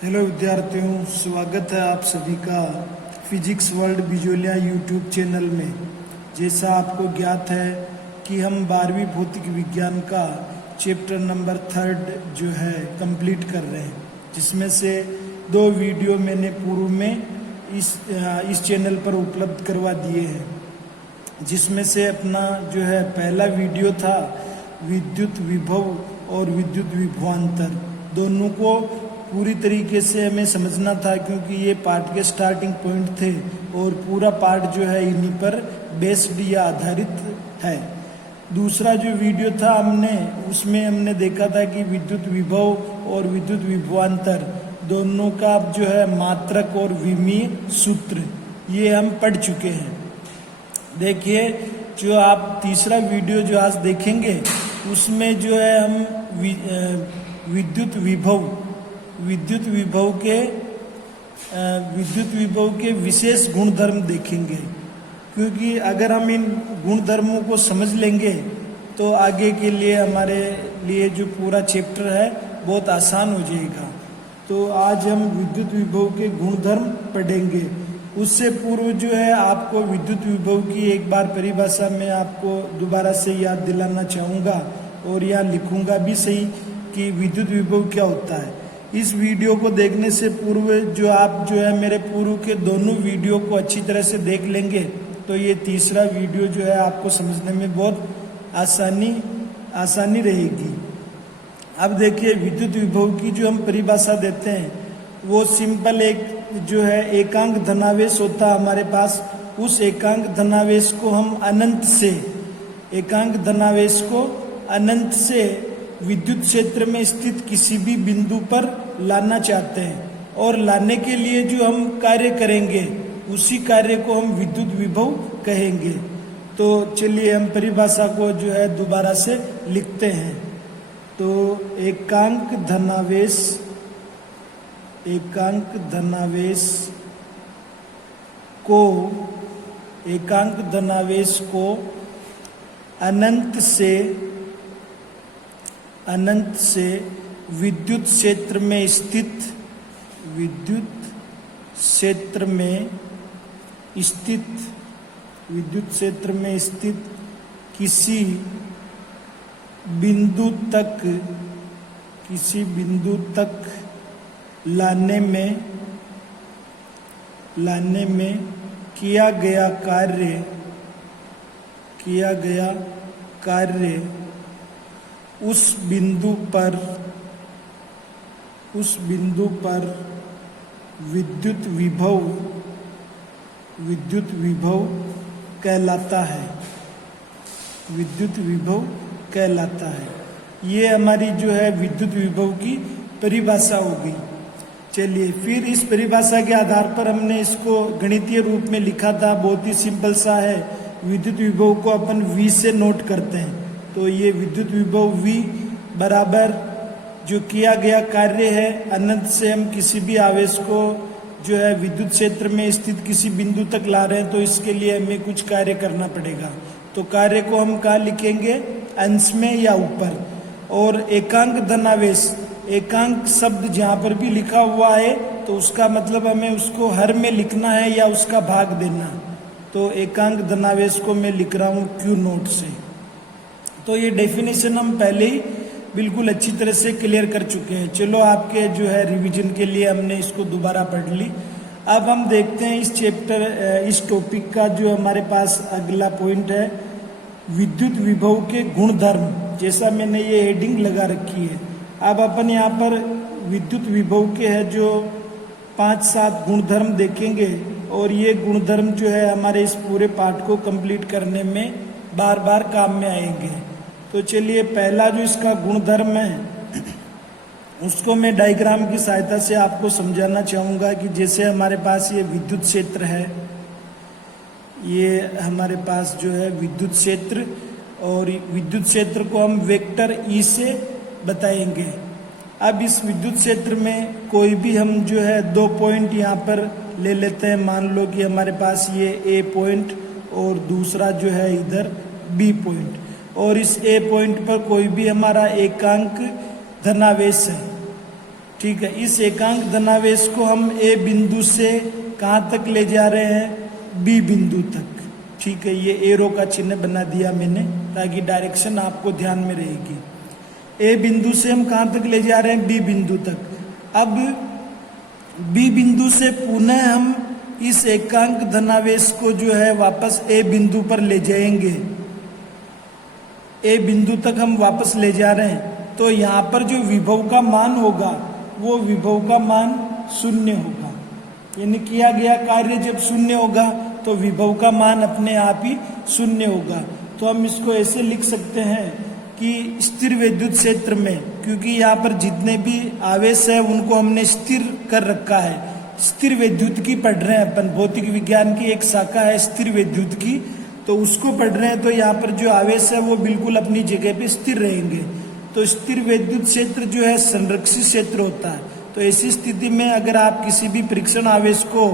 Hello विद्यार्थियों, स्वागत है आप सभी का physics world Bijolia YouTube channel में। जैसा आपको ज्ञात है कि हम 12वीं भौतिक विज्ञान का चैप्टर नंबर 3 जो है कंप्लीट कर रहे हैं, जिसमें से 2 वीडियो मैंने पूर्व में इस चैनल पर उपलब्ध करवा दिए हैं। जिसमें से अपना जो है पहला वीडियो था विद्युत विभव और विद्युत विभवांतर, दोनों को पूरी तरीके से हमें समझना था, क्योंकि ये पार्ट के स्टार्टिंग पॉइंट थे और पूरा पार्ट जो है इन्हीं पर बेस्ड या आधारित है। दूसरा जो वीडियो था उसमें हमने देखा था कि विद्युत विभव और विद्युत विभवांतर दोनों का जो है मात्रक और विमीय सूत्र ये हम पढ़ चुके हैं। देखिए, जो आप तीसरा वीडियो जो आज देखेंगे उसमें जो है हम विद्युत विभव के विशेष गुणधर्म देखेंगे, क्योंकि अगर हम इन गुणधर्मों को समझ लेंगे तो आगे के लिए हमारे लिए जो पूरा चैप्टर है बहुत आसान हो जाएगा। तो आज हम विद्युत विभव के गुणधर्म पढ़ेंगे। उससे पूर्व जो है आपको विद्युत विभव की एक बार परिभाषा में आपको दोबारा से याद दिलाना चाहूँगा, और यहाँ लिखूँगा भी सही कि विद्युत विभव क्या होता है। इस वीडियो को देखने से पूर्व आप मेरे पूर्व के दोनों वीडियो को अच्छी तरह से देख लेंगे तो ये तीसरा वीडियो जो है आपको समझने में बहुत आसानी रहेगी। अब देखिए, विद्युत विभव की जो हम परिभाषा देते हैं वो सिंपल एक जो है एकांक धनावेश होता है हमारे पास। उस एकांक धनावेश को हम अनंत से विद्युत क्षेत्र में स्थित किसी भी बिंदु पर लाना चाहते हैं, और लाने के लिए जो हम कार्य करेंगे उसी कार्य को हम विद्युत विभव कहेंगे। तो चलिए हम परिभाषा को जो है दोबारा से लिखते हैं। तो एकांक धनावेश को अनंत से विद्युत क्षेत्र में स्थित किसी बिंदु तक लाने में किया गया कार्य उस बिंदु पर विद्युत विभव कहलाता है। ये हमारी जो है विद्युत विभव की परिभाषा हो गई। चलिए, फिर इस परिभाषा के आधार पर हमने इसको गणितीय रूप में लिखा था। बहुत ही सिंपल सा है। विद्युत विभव को अपन V से नोट करते हैं। तो ये विद्युत विभव V बराबर जो किया गया कार्य है, अनंत से हम किसी भी आवेश को जो है विद्युत क्षेत्र में स्थित किसी बिंदु तक ला रहे हैं, तो इसके लिए हमें कुछ कार्य करना पड़ेगा। तो कार्य को हम कहाँ लिखेंगे? अंश में या ऊपर। और एकांक धनावेश, एकांक शब्द जहाँ पर भी लिखा हुआ है तो उसका मतलब हमें उसको हर में लिखना है या उसका भाग देना। तो एकांक धनावेश को मैं लिख रहा हूँ Q नोट से। तो ये डेफिनेशन हम पहले ही बिल्कुल अच्छी तरह से क्लियर कर चुके हैं। चलो, आपके जो है रिवीजन के लिए हमने इसको दोबारा पढ़ ली। अब हम देखते हैं इस टॉपिक का जो हमारे पास अगला पॉइंट है, विद्युत विभव के गुणधर्म। जैसा मैंने ये हेडिंग लगा रखी है। अब अपन यहाँ पर विद्युत विभव के है जो 5-7 गुणधर्म देखेंगे, और ये गुणधर्म जो है हमारे इस पूरे पाठ को कंप्लीट करने में बार बार काम में आएंगे। तो चलिए, पहला जो इसका गुणधर्म है उसको मैं डायग्राम की सहायता से आपको समझाना चाहूँगा कि जैसे हमारे पास ये विद्युत क्षेत्र है, ये हमारे पास जो है विद्युत क्षेत्र, और विद्युत क्षेत्र को हम वेक्टर E से बताएंगे। अब इस विद्युत क्षेत्र में कोई भी हम जो है 2 पॉइंट यहाँ पर ले लेते हैं। मान लो कि हमारे पास ये A पॉइंट और दूसरा जो है इधर B पॉइंट, और इस A पॉइंट पर कोई भी हमारा एकांक धनावेश है। ठीक है। इस एकांक धनावेश को हम ए बिंदु से कहाँ तक ले जा रहे हैं, बी बिंदु तक। ठीक है, ये एरो का चिन्ह बना दिया मैंने ताकि डायरेक्शन आपको ध्यान में रहेगी। ए बिंदु से हम कहाँ तक ले जा रहे हैं, बी बिंदु तक। अब बी बिंदु से पुनः हम इस एकांक धनावेश को जो है वापस ए बिंदु पर ले जाएंगे। ए बिंदु तक हम वापस ले जा रहे हैं, तो यहाँ पर जो विभव का मान होगा वो विभव का मान 0 होगा। यानी किया गया कार्य जब 0 होगा तो विभव का मान अपने आप ही 0 होगा। तो हम इसको ऐसे लिख सकते हैं कि स्थिर विद्युत क्षेत्र में, क्योंकि यहाँ पर जितने भी आवेश है उनको हमने स्थिर कर रखा है। स्थिर विद्युत की पढ़ रहे हैं अपन, भौतिक विज्ञान की एक शाखा है स्थिर विद्युत की, तो उसको पढ़ रहे हैं। तो यहाँ पर जो आवेश है वो बिल्कुल अपनी जगह पे स्थिर रहेंगे। तो स्थिर विद्युत क्षेत्र जो है संरक्षित क्षेत्र होता है। तो ऐसी स्थिति में अगर आप किसी भी परीक्षण आवेश को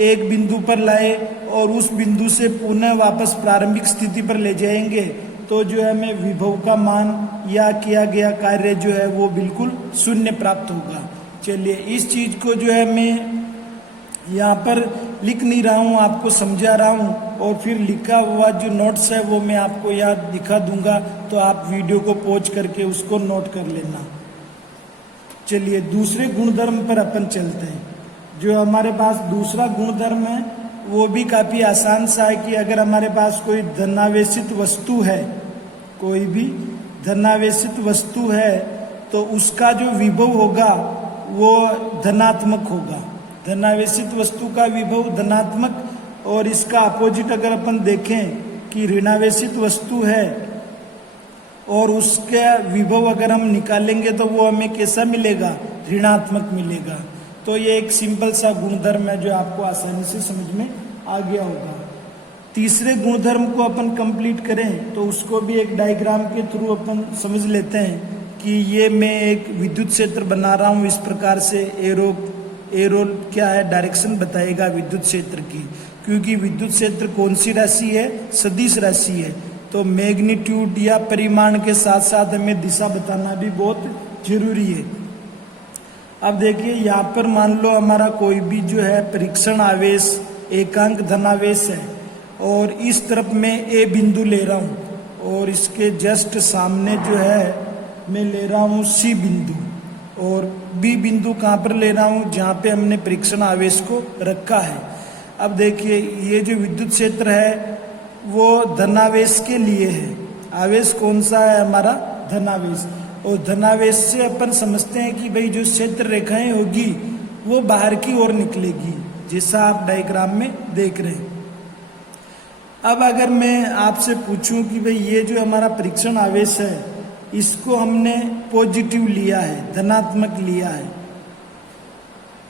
एक बिंदु पर लाए और उस बिंदु से पुनः वापस प्रारंभिक स्थिति पर ले जाएंगे, तो जो है हमें विभव का मान या किया गया कार्य जो है वो बिल्कुल 0 प्राप्त होगा। चलिए, इस चीज को जो है मैं यहाँ पर लिख नहीं रहा हूँ, आपको समझा रहा हूँ, और फिर लिखा हुआ जो नोट्स है वो मैं आपको यहाँ दिखा दूंगा, तो आप वीडियो को पॉज करके उसको नोट कर लेना। चलिए, दूसरे गुणधर्म पर अपन चलते हैं। जो हमारे पास दूसरा गुणधर्म है वो भी काफी आसान सा है कि अगर हमारे पास कोई धनावेशित वस्तु है, कोई भी धनावेशित वस्तु है, तो उसका जो विभव होगा वो धनात्मक होगा। धनावेशित वस्तु का विभव धनात्मक, और इसका अपोजिट अगर अपन देखें कि ऋणावेशित वस्तु है और उसका विभव अगर हम निकालेंगे तो वो हमें कैसा मिलेगा, ऋणात्मक मिलेगा। तो ये एक सिंपल सा गुणधर्म है जो आपको आसानी से समझ में आ गया होगा। तीसरे गुणधर्म को अपन कंप्लीट करें तो उसको भी एक डायग्राम के थ्रू अपन समझ लेते हैं कि ये मैं एक विद्युत क्षेत्र बना रहा हूँ। इस प्रकार से एरो क्या है, डायरेक्शन बताएगा विद्युत क्षेत्र की, क्योंकि विद्युत क्षेत्र कौन सी राशि है, सदिश राशि है। तो मैग्नीट्यूड या परिमाण के साथ साथ हमें दिशा बताना भी बहुत जरूरी है। अब देखिए, यहाँ पर मान लो हमारा कोई भी जो है परीक्षण आवेश एकांक धनावेश है, और इस तरफ मैं ए बिंदु ले रहा हूँ और इसके जस्ट सामने जो है मैं ले रहा हूँ सी बिंदु, और बी बिंदु कहाँ पर ले रहा हूँ, जहाँ पे हमने परीक्षण आवेश को रखा है। अब देखिए, ये जो विद्युत क्षेत्र है वो धनावेश के लिए है। आवेश कौन सा है हमारा, धनावेश। और धनावेश से अपन समझते हैं कि भाई जो क्षेत्र रेखाएं होगी वो बाहर की ओर निकलेगी, जैसा आप डायग्राम में देख रहे हैं। अब अगर मैं आपसे पूछूं कि भाई ये जो हमारा परीक्षण आवेश है इसको हमने पॉजिटिव लिया है, धनात्मक लिया है,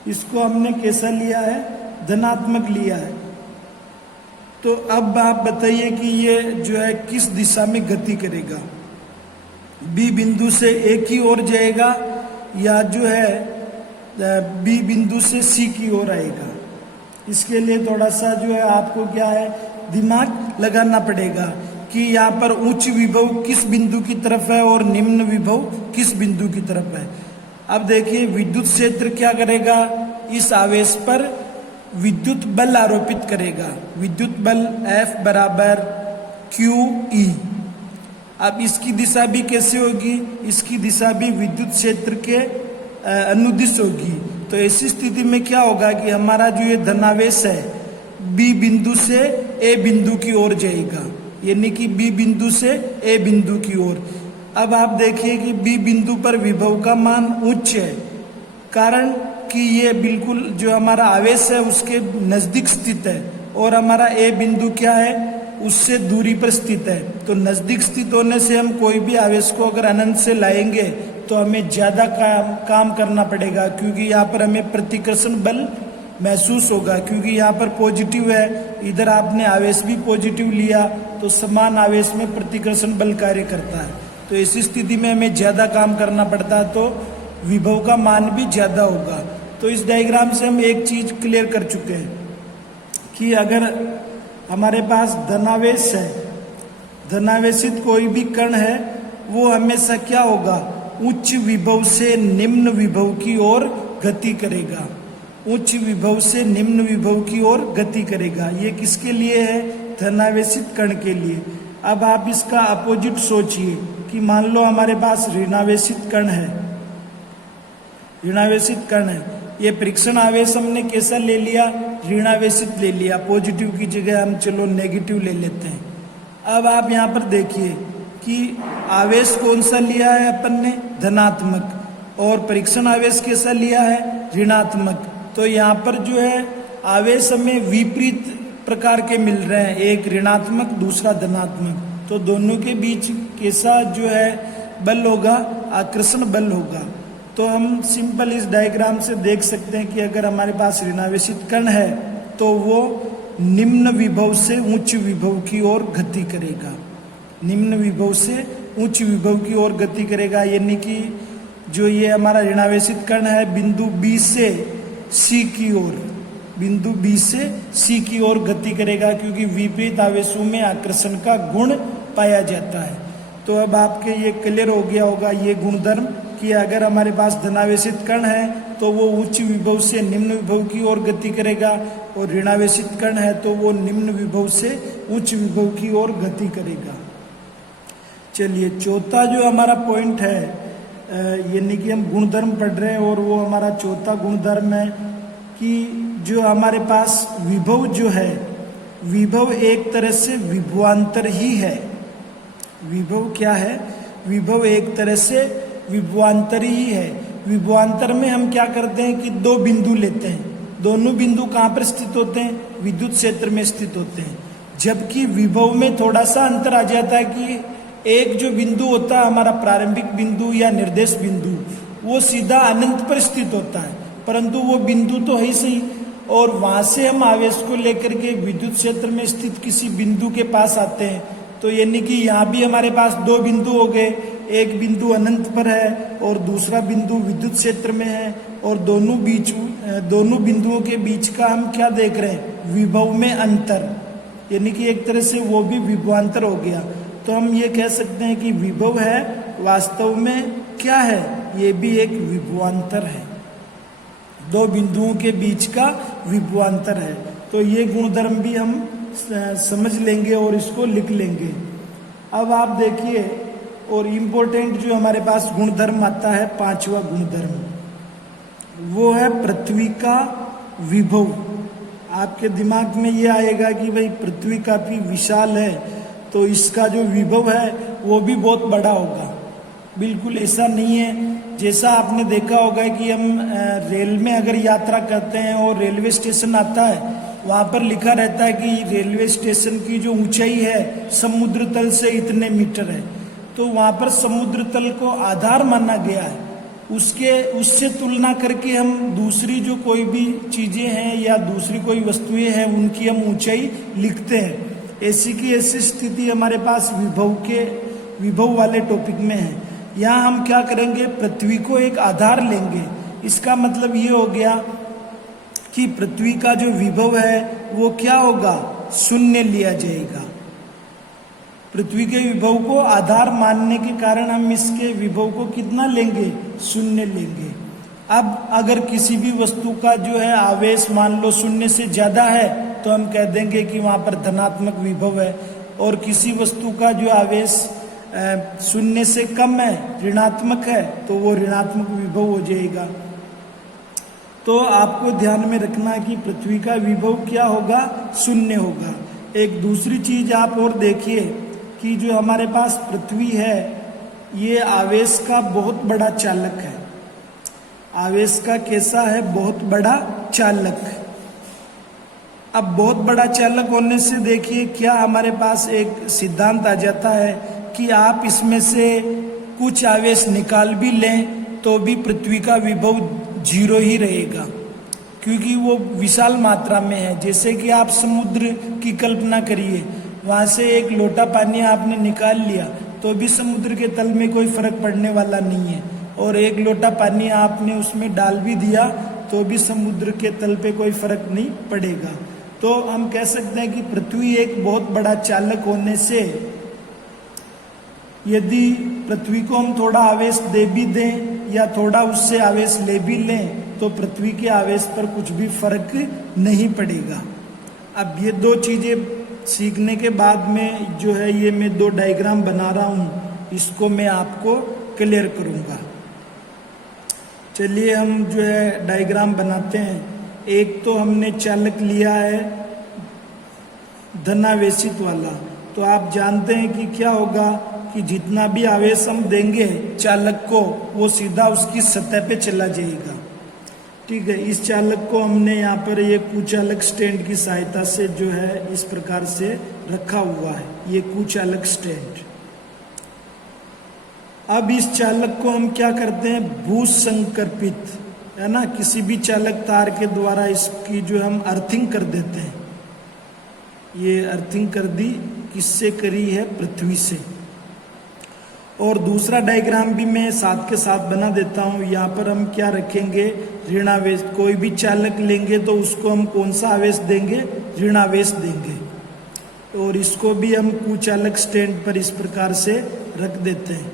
इसको हमने कैसा लिया है, धनात्मक लिया है, तो अब आप बताइए कि ये जो है किस दिशा में गति करेगा। बी बिंदु से ए की ओर जाएगा या जो है बी बिंदु से सी की ओर आएगा। इसके लिए थोड़ा सा जो है आपको क्या है, दिमाग लगाना पड़ेगा कि यहाँ पर उच्च विभव किस बिंदु की तरफ है और निम्न विभव किस बिंदु की तरफ है। अब देखिए, विद्युत क्षेत्र क्या करेगा, इस आवेश पर विद्युत बल आरोपित करेगा। विद्युत बल F बराबर QE। अब इसकी दिशा भी कैसे होगी, इसकी दिशा भी विद्युत क्षेत्र के अनुदिश होगी। तो ऐसी स्थिति में क्या होगा कि हमारा जो ये धनावेश है बी बिंदु से ए बिंदु की ओर जाएगा, यानी कि बी बिंदु से ए बिंदु की ओर। अब आप देखिए कि बी बिंदु पर विभव का मान उच्च है, कारण कि ये बिल्कुल जो हमारा आवेश है उसके नजदीक स्थित है, और हमारा ए बिंदु क्या है, उससे दूरी पर स्थित है। तो नजदीक स्थित होने से हम कोई भी आवेश को अगर अनंत से लाएंगे तो हमें ज्यादा काम करना पड़ेगा, क्योंकि यहाँ पर हमें प्रतिकर्षण बल महसूस होगा, क्योंकि यहाँ पर पॉजिटिव है, इधर आपने आवेश भी पॉजिटिव लिया, तो समान आवेश में प्रतिकर्षण बल कार्य करता है। तो ऐसी स्थिति में हमें ज्यादा काम करना पड़ता है, तो विभव का मान भी ज्यादा होगा। तो इस डायग्राम से हम एक चीज क्लियर कर चुके हैं कि अगर हमारे पास धनावेश है, धनावेशित कोई भी कण है, वो हमेशा क्या होगा, उच्च विभव से निम्न विभव की ओर गति करेगा। उच्च विभव से निम्न विभव की ओर गति करेगा। ये किसके लिए है? धनावेशित कण के लिए। अब आप इसका अपोजिट सोचिए कि मान लो हमारे पास ऋणावेशित कण है, ऋणावेशित कण है। ये परीक्षण आवेश हमने कैसा ले लिया? ऋणावेशित ले लिया। पॉजिटिव की जगह हम चलो नेगेटिव ले लेते हैं। अब आप यहाँ पर देखिए कि आवेश कौन सा लिया है अपन ने? धनात्मक। और परीक्षण आवेश कैसा लिया है? ऋणात्मक। तो यहाँ पर जो है आवेश हमें विपरीत प्रकार के मिल रहे हैं, एक ऋणात्मक दूसरा धनात्मक। तो दोनों के बीच कैसा जो है बल होगा? आकर्षण बल होगा। तो हम सिंपल इस डायग्राम से देख सकते हैं कि अगर हमारे पास ऋणावेशित कण है तो वो निम्न विभव से उच्च विभव की ओर गति करेगा। निम्न विभव से उच्च विभव की ओर गति करेगा, यानी कि जो ये हमारा ऋणावेशित कण है बिंदु बी से सी की ओर, बिंदु बी से सी की ओर गति करेगा, क्योंकि विपरीत आवेशों में आकर्षण का गुण पाया जाता है। तो अब आपके ये क्लियर हो गया होगा ये गुणधर्म कि अगर हमारे पास धनावेशित कण है तो वो उच्च विभव से निम्न विभव की ओर गति करेगा, और ऋणावेशित कण है तो वो निम्न विभव से उच्च विभव की ओर गति करेगा। चलिए, चौथा जो हमारा पॉइंट है, यानी कि हम गुणधर्म पढ़ रहे हैं, और वो हमारा चौथा गुणधर्म है कि जो हमारे पास विभव जो है, विभव एक तरह से विभवांतर ही है। विभव क्या है? विभव एक तरह से विभवांतर ही है। विभवांतर में हम क्या करते हैं कि दो बिंदु लेते हैं, दोनों बिंदु कहाँ पर स्थित होते हैं? विद्युत क्षेत्र में स्थित होते हैं। जबकि विभव में थोड़ा सा अंतर आ जाता है कि एक जो बिंदु होता है हमारा प्रारंभिक बिंदु या निर्देश बिंदु, वो सीधा अनंत पर स्थित होता है, परंतु वो बिंदु तो है ही सही, और वहां से हम आवेश को लेकर के विद्युत क्षेत्र में स्थित किसी बिंदु के पास आते हैं। तो यानी कि यहाँ भी हमारे पास दो बिंदु हो गए, एक बिंदु अनंत पर है और दूसरा बिंदु विद्युत क्षेत्र में है, और दोनों बिंदुओं के बीच का हम क्या देख रहे हैं? विभव में अंतर, यानी कि एक तरह से वो भी विभवांतर हो गया। तो हम ये कह सकते हैं कि विभव है वास्तव में क्या है? ये भी एक विभवांतर है, दो बिंदुओं के बीच का विभवांतर है। तो ये गुणधर्म भी हम समझ लेंगे और इसको लिख लेंगे। अब आप देखिए, और इम्पोर्टेंट जो हमारे पास गुणधर्म आता है, पांचवा गुणधर्म, वो है पृथ्वी का विभव। आपके दिमाग में ये आएगा कि भाई पृथ्वी काफी विशाल है तो इसका जो विभव है वो भी बहुत बड़ा होगा। बिल्कुल ऐसा नहीं है। जैसा आपने देखा होगा कि हम रेल में अगर यात्रा करते हैं और रेलवे स्टेशन आता है, वहाँ पर लिखा रहता है कि रेलवे स्टेशन की जो ऊंचाई है समुद्र तल से इतने मीटर है। तो वहाँ पर समुद्र तल को आधार माना गया है। उससे तुलना करके हम दूसरी जो कोई भी चीजें हैं या दूसरी कोई वस्तुएं हैं उनकी हम ऊंचाई लिखते हैं। ऐसी की ऐसी स्थिति हमारे पास विभव वाले टॉपिक में है। यहाँ हम क्या करेंगे? पृथ्वी को एक आधार लेंगे। इसका मतलब ये हो गया कि पृथ्वी का जो विभव है वो क्या होगा? शून्य लिया जाएगा। पृथ्वी के विभव को आधार मानने के कारण हम इसके विभव को कितना लेंगे? शून्य लेंगे। अब अगर किसी भी वस्तु का जो है आवेश मान लो शून्य से ज्यादा है तो हम कह देंगे कि वहां पर धनात्मक विभव है, और किसी वस्तु का जो आवेश शून्य से कम है, ऋणात्मक है, तो वो ऋणात्मक विभव हो जाएगा। तो आपको ध्यान में रखना है कि पृथ्वी का विभव क्या होगा? शून्य होगा। एक दूसरी चीज आप और देखिए कि जो हमारे पास पृथ्वी है ये आवेश का बहुत बड़ा चालक है। आवेश का कैसा है? बहुत बड़ा चालक। अब बहुत बड़ा चालक होने से देखिए क्या हमारे पास एक सिद्धांत आ जाता है कि आप इसमें से कुछ आवेश निकाल भी लें तो भी पृथ्वी का विभव 0 ही रहेगा, क्योंकि वो विशाल मात्रा में है। जैसे कि आप समुद्र की कल्पना करिए, वहां से एक लोटा पानी आपने निकाल लिया तो भी समुद्र के तल में कोई फर्क पड़ने वाला नहीं है, और एक लोटा पानी आपने उसमें डाल भी दिया तो भी समुद्र के तल पे कोई फर्क नहीं पड़ेगा। तो हम कह सकते हैं कि पृथ्वी एक बहुत बड़ा चालक होने से यदि पृथ्वी को हम थोड़ा आवेश दे भी दें या थोड़ा उससे आवेश ले भी लें तो पृथ्वी के आवेश पर कुछ भी फर्क नहीं पड़ेगा। अब ये दो चीजें सीखने के बाद में जो है ये मैं दो डायग्राम बना रहा हूं, इसको मैं आपको क्लियर करूंगा। चलिए हम जो है डायग्राम बनाते हैं। एक तो हमने चालक लिया है धनावेशित वाला, तो आप जानते हैं कि क्या होगा कि जितना भी आवेश हम देंगे चालक को वो सीधा उसकी सतह पे चला जाएगा। ठीक है, इस चालक को हमने यहाँ पर ये कुचालक स्टैंड की सहायता से जो है इस प्रकार से रखा हुआ है, ये कुचालक स्टैंड। अब इस चालक को हम क्या करते हैं, भूसंकर्पित, है ना, किसी भी चालक तार के द्वारा इसकी जो हम अर्थिंग कर देते हैं। ये अर्थिंग कर दी, किससे करी है, पृथ्वी से। और दूसरा डायग्राम भी मैं साथ के साथ बना देता हूं। यहाँ पर हम क्या रखेंगे, ऋणावेश। कोई भी चालक लेंगे तो उसको हम कौन सा आवेश देंगे, ऋणावेश देंगे। और इसको भी हम कुचालक स्टैंड पर इस प्रकार से रख देते हैं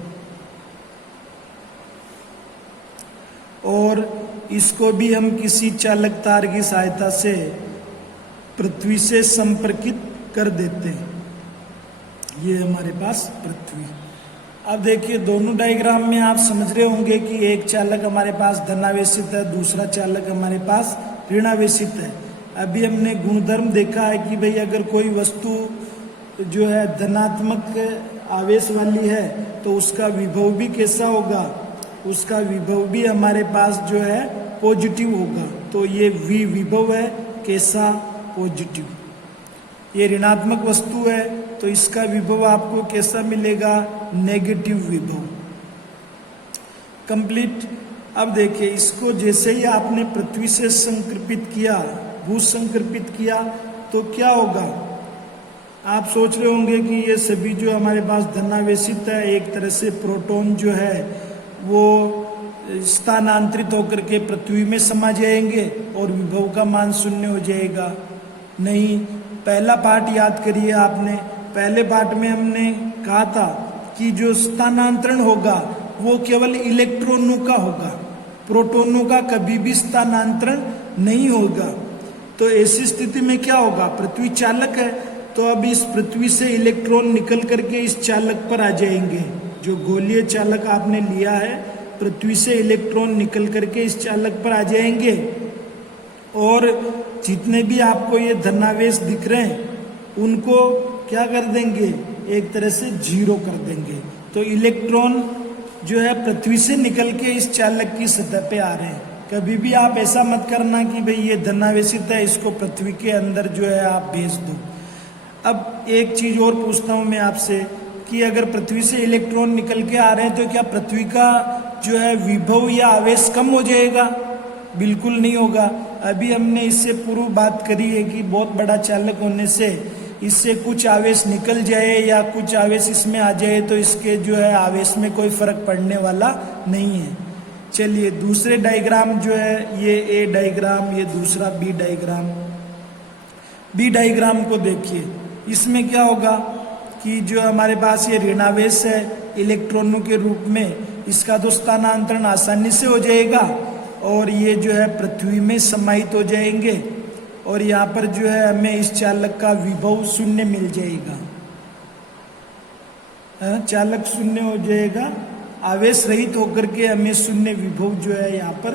और इसको भी हम किसी चालक तार की सहायता से पृथ्वी से संपर्कित कर देते हैं। ये हमारे पास पृथ्वी। अब देखिए दोनों डायग्राम में आप समझ रहे होंगे कि एक चालक हमारे पास धनावेशित है, दूसरा चालक हमारे पास ऋणावेशित है। अभी हमने गुणधर्म देखा है कि भाई अगर कोई वस्तु जो है धनात्मक आवेश वाली है तो उसका विभव भी कैसा होगा, उसका विभव भी हमारे पास जो है पॉजिटिव होगा। तो ये विभव है कैसा, पॉजिटिव। ये ऋणात्मक वस्तु है तो इसका विभव आपको कैसा मिलेगा, नेगेटिव विभव। कंप्लीट। अब देखिए इसको जैसे ही आपने पृथ्वी से संकृपित किया, भूसंकृपित किया, तो क्या होगा, आप सोच रहे होंगे कि ये सभी जो हमारे पास धनावेशित है एक तरह से प्रोटॉन जो है वो स्थानांतरित होकर के पृथ्वी में समा जाएंगे और विभव का मान शून्य हो जाएगा। नहीं, पहला पार्ट याद करिए आपने। पहले पार्ट में हमने कहा था कि जो स्थानांतरण होगा वो केवल इलेक्ट्रॉनों का होगा, प्रोटॉनों का कभी भी स्थानांतरण नहीं होगा। तो ऐसी स्थिति में क्या होगा, पृथ्वी चालक है तो अब इस पृथ्वी से इलेक्ट्रॉन निकल करके इस चालक पर आ जाएंगे। जो गोलीय चालक आपने लिया है, पृथ्वी से इलेक्ट्रॉन निकल करके इस चालक पर आ जाएंगे और जितने भी आपको ये धनावेश दिख रहे हैं उनको क्या कर देंगे, एक तरह से जीरो कर देंगे। तो इलेक्ट्रॉन जो है पृथ्वी से निकल के इस चालक की सतह पे आ रहे हैं। कभी भी आप ऐसा मत करना कि भाई ये धनावेशित है इसको पृथ्वी के अंदर जो है आप भेज दो। अब एक चीज और पूछता हूं मैं आपसे कि अगर पृथ्वी से इलेक्ट्रॉन निकल के आ रहे हैं तो क्या पृथ्वी का जो है विभव या आवेश कम हो जाएगा? बिल्कुल नहीं होगा। अभी हमने इससे पूर्व बात करी है कि बहुत बड़ा चालक होने से इससे कुछ आवेश निकल जाए या कुछ आवेश इसमें आ जाए तो इसके जो है आवेश में कोई फर्क पड़ने वाला नहीं है। चलिए दूसरे डायग्राम जो है ये ए डायग्राम, ये दूसरा बी डायग्राम। बी डायग्राम को देखिए, इसमें क्या होगा कि जो हमारे पास ये ऋणावेश है इलेक्ट्रॉनों के रूप में, इसका तो स्थानांतरण आसानी से हो जाएगा और ये जो है पृथ्वी में समाहित हो जाएंगे और यहाँ पर जो है हमें इस चालक का विभव शून्य मिल जाएगा। चालक शून्य हो जाएगा, आवेश रहित होकर के हमें शून्य विभव जो है यहाँ पर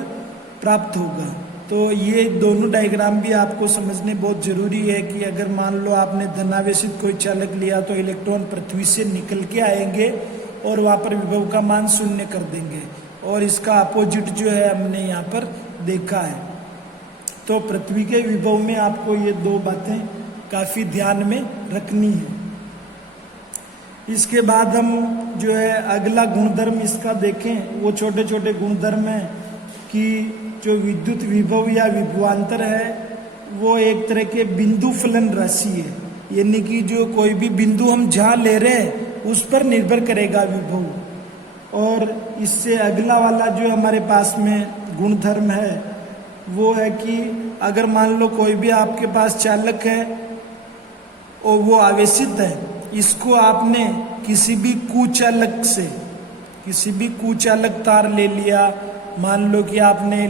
प्राप्त होगा। तो ये दोनों डायग्राम भी आपको समझने बहुत जरूरी है कि अगर मान लो आपने धनावेशित कोई चालक लिया तो इलेक्ट्रॉन पृथ्वी से निकल के आएंगे और वहाँ पर विभव का मान शून्य कर देंगे और इसका अपोजिट जो है हमने यहाँ पर देखा है। तो पृथ्वी के विभव में आपको ये दो बातें काफी ध्यान में रखनी है। इसके बाद हम जो है अगला गुणधर्म इसका देखें। वो छोटे छोटे गुणधर्म है कि जो विद्युत विभव या विभवांतर है वो एक तरह के बिंदु फलन राशि है, यानी कि जो कोई भी बिंदु हम जहाँ ले रहे हैं उस पर निर्भर करेगा विभव। और इससे अगला वाला जो हमारे पास में गुणधर्म है वो है कि अगर मान लो कोई भी आपके पास चालक है और वो आवेशित है इसको आपने किसी भी कुचालक से, किसी भी कुचालक तार ले लिया, मान लो कि आपने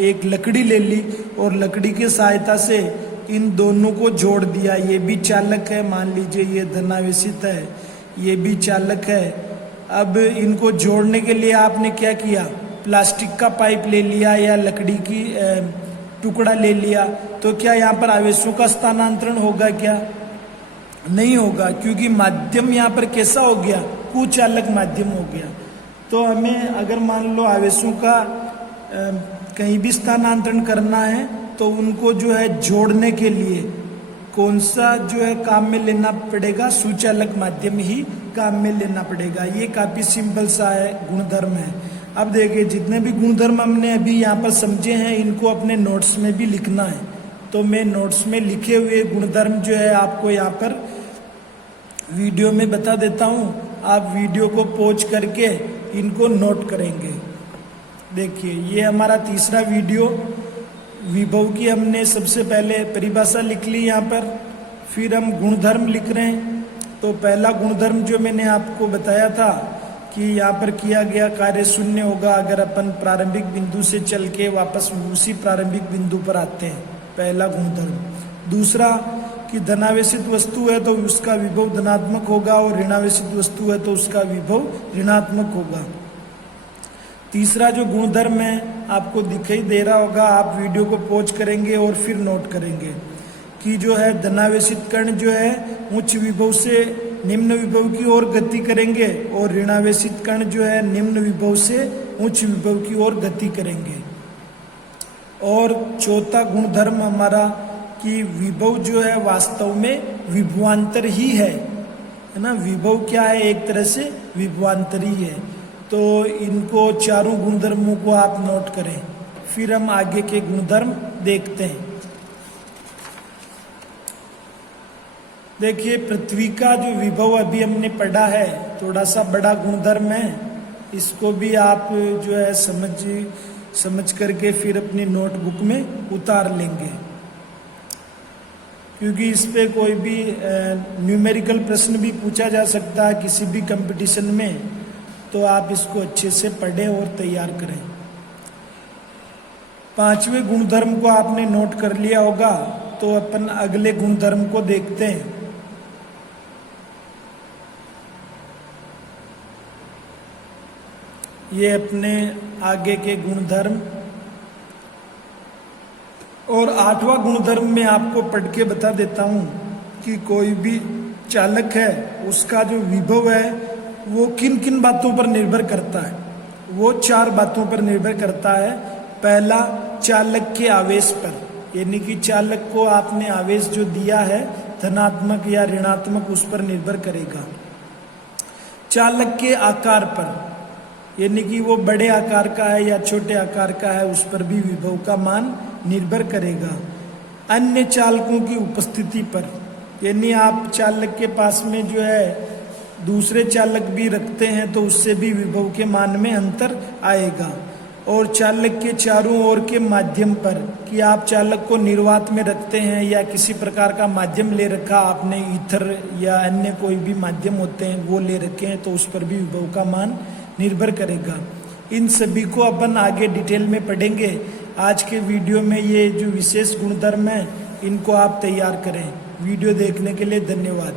एक लकड़ी ले ली और लकड़ी की सहायता से इन दोनों को जोड़ दिया। ये भी चालक है, मान लीजिए ये धनावेशित है, ये भी चालक है। अब इनको जोड़ने के लिए आपने क्या किया, प्लास्टिक का पाइप ले लिया या लकड़ी की टुकड़ा ले लिया, तो क्या यहाँ पर आवेशों का स्थानांतरण होगा क्या? नहीं होगा, क्योंकि माध्यम यहाँ पर कैसा हो गया, कुचालक माध्यम हो गया। तो हमें अगर मान लो आवेशों का कहीं भी स्थानांतरण करना है तो उनको जो है जोड़ने के लिए कौन सा जो है काम में लेना पड़ेगा, सुचालक माध्यम ही काम में लेना पड़ेगा। ये काफी सिंपल सा है गुणधर्म है। अब देखिए जितने भी गुणधर्म हमने अभी यहाँ पर समझे हैं इनको अपने नोट्स में भी लिखना है। तो मैं नोट्स में लिखे हुए गुणधर्म जो है आपको यहाँ पर वीडियो में बता देता हूँ। आप वीडियो को पॉज करके इनको नोट करेंगे। देखिए ये हमारा तीसरा वीडियो, विभव की हमने सबसे पहले परिभाषा लिख ली यहाँ पर, फिर हम गुणधर्म लिख रहे हैं। तो पहला गुणधर्म जो मैंने आपको बताया था कि यहाँ पर किया गया कार्य शून्य होगा अगर अपन प्रारंभिक बिंदु से चल के वापस उसी प्रारंभिक बिंदु पर आते हैं, पहला गुणधर्म। दूसरा कि धनावेशित वस्तु है तो उसका विभव धनात्मक होगा और ऋणावेशित वस्तु है तो उसका विभव ऋणात्मक होगा। तीसरा जो गुणधर्म है आपको दिखाई दे रहा होगा, आप वीडियो को पॉज करेंगे और फिर नोट करेंगे कि जो है धनावेशित कण जो है उच्च विभव से निम्न विभव की ओर गति करेंगे और ऋणावेशित कण जो है निम्न विभव से उच्च विभव की ओर गति करेंगे। और चौथा गुणधर्म हमारा कि विभव जो है वास्तव में विभवांतर ही है ना। विभव क्या है, एक तरह से विभवांतर ही है। तो इनको चारों गुणधर्मों को आप नोट करें, फिर हम आगे के गुणधर्म देखते हैं। देखिए पृथ्वी का जो विभव अभी हमने पढ़ा है थोड़ा सा बड़ा गुणधर्म है, इसको भी आप जो है समझ करके फिर अपनी नोटबुक में उतार लेंगे, क्योंकि इस पे कोई भी न्यूमेरिकल प्रश्न भी पूछा जा सकता है किसी भी कंपटीशन में। तो आप इसको अच्छे से पढ़ें और तैयार करें। पांचवें गुणधर्म को आपने नोट कर लिया होगा, तो अपन अगले गुणधर्म को देखते हैं। ये अपने आगे के गुणधर्म, और आठवां गुणधर्म में आपको पढ़ के बता देता हूं कि कोई भी चालक है उसका जो विभव है वो किन किन बातों पर निर्भर करता है। वो 4 बातों पर निर्भर करता है। पहला, चालक के आवेश पर, यानी कि चालक को आपने आवेश जो दिया है धनात्मक या ऋणात्मक उस पर निर्भर करेगा। चालक के आकार पर, यानी कि वो बड़े आकार का है या छोटे आकार का है उस पर भी विभव का मान निर्भर करेगा। अन्य चालकों की उपस्थिति पर, यानी आप चालक के पास में जो है दूसरे चालक भी रखते हैं तो उससे भी विभव के मान में अंतर आएगा। और चालक के चारों ओर के माध्यम पर, कि आप चालक को निर्वात में रखते हैं या किसी प्रकार का माध्यम ले रखा आपने, ईथर या अन्य कोई भी माध्यम होते हैं वो ले रखे हैं, तो उस पर भी विभव का मान निर्भर करेगा। इन सभी को अपन आगे डिटेल में पढ़ेंगे। आज के वीडियो में ये जो विशेष गुणधर्म है इनको आप तैयार करें। वीडियो देखने के लिए धन्यवाद।